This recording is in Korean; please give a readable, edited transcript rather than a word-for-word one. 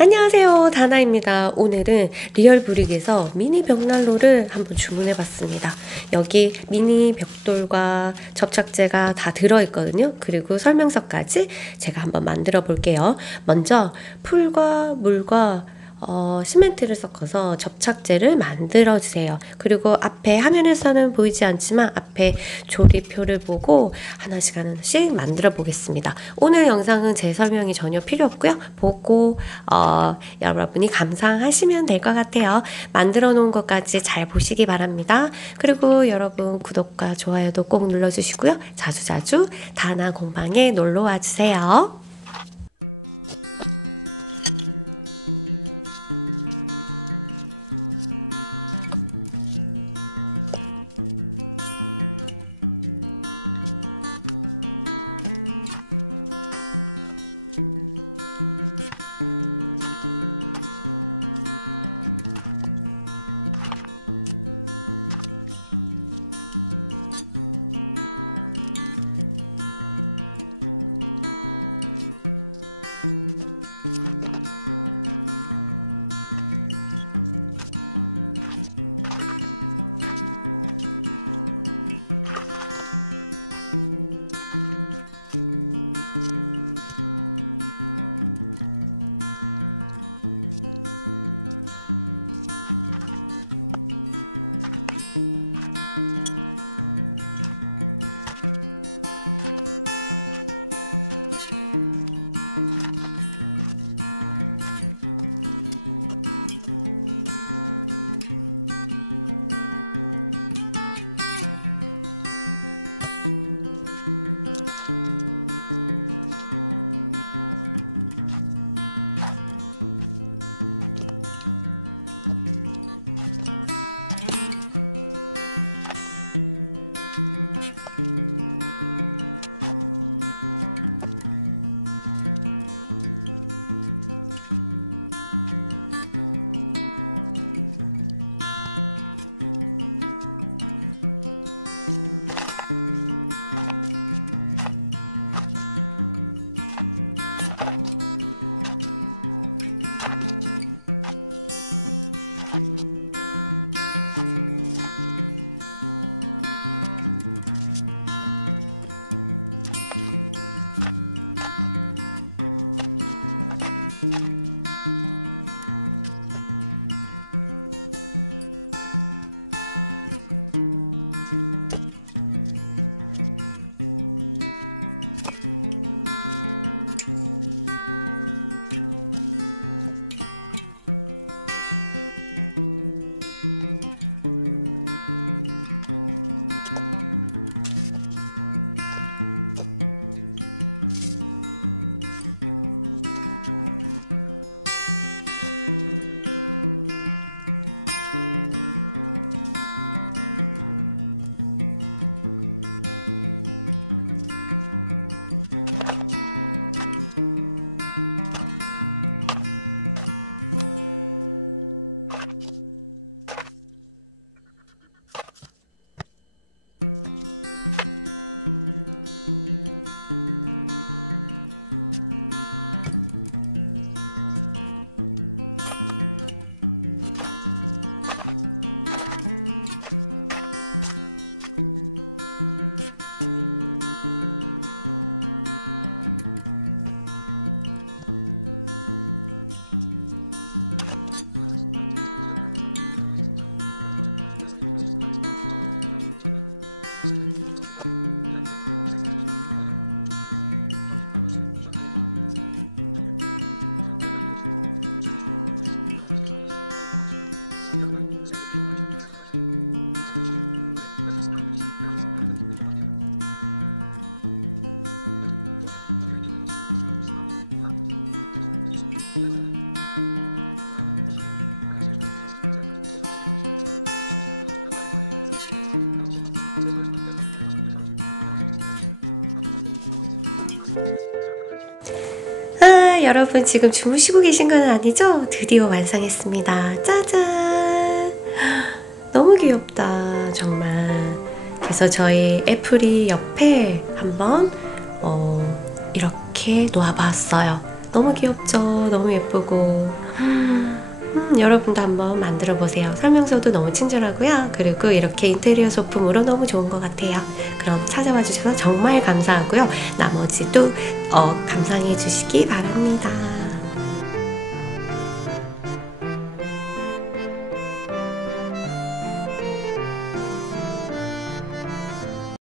안녕하세요, 다나입니다. 오늘은 리얼브릭에서 미니 벽난로를 한번 주문해 봤습니다. 여기 미니 벽돌과 접착제가 다 들어있거든요. 그리고 설명서까지 제가 한번 만들어 볼게요. 먼저 풀과 물과 시멘트를 섞어서 접착제를 만들어 주세요. 그리고 앞에 화면에서는 보이지 않지만 앞에 조리표를 보고 하나씩 만들어 보겠습니다. 오늘 영상은 제 설명이 전혀 필요 없고요. 보고 여러분이 감상하시면 될 것 같아요. 만들어 놓은 것까지 잘 보시기 바랍니다. 그리고 여러분 구독과 좋아요도 꼭 눌러주시고요. 자주자주 다나 공방에 놀러 와주세요. 여러분 지금 주무시고 계신 건 아니죠? 드디어 완성했습니다. 짜잔! 너무 귀엽다, 정말. 그래서 저희 애플이 옆에 한번 이렇게 놓아봤어요. 너무 귀엽죠? 너무 예쁘고. 여러분도 한번 만들어 보세요. 설명서도 너무 친절하고요. 그리고 이렇게 인테리어 소품으로 너무 좋은 것 같아요. 그럼 찾아와 주셔서 정말 감사하고요. 나머지도 감상해 주시기 바랍니다.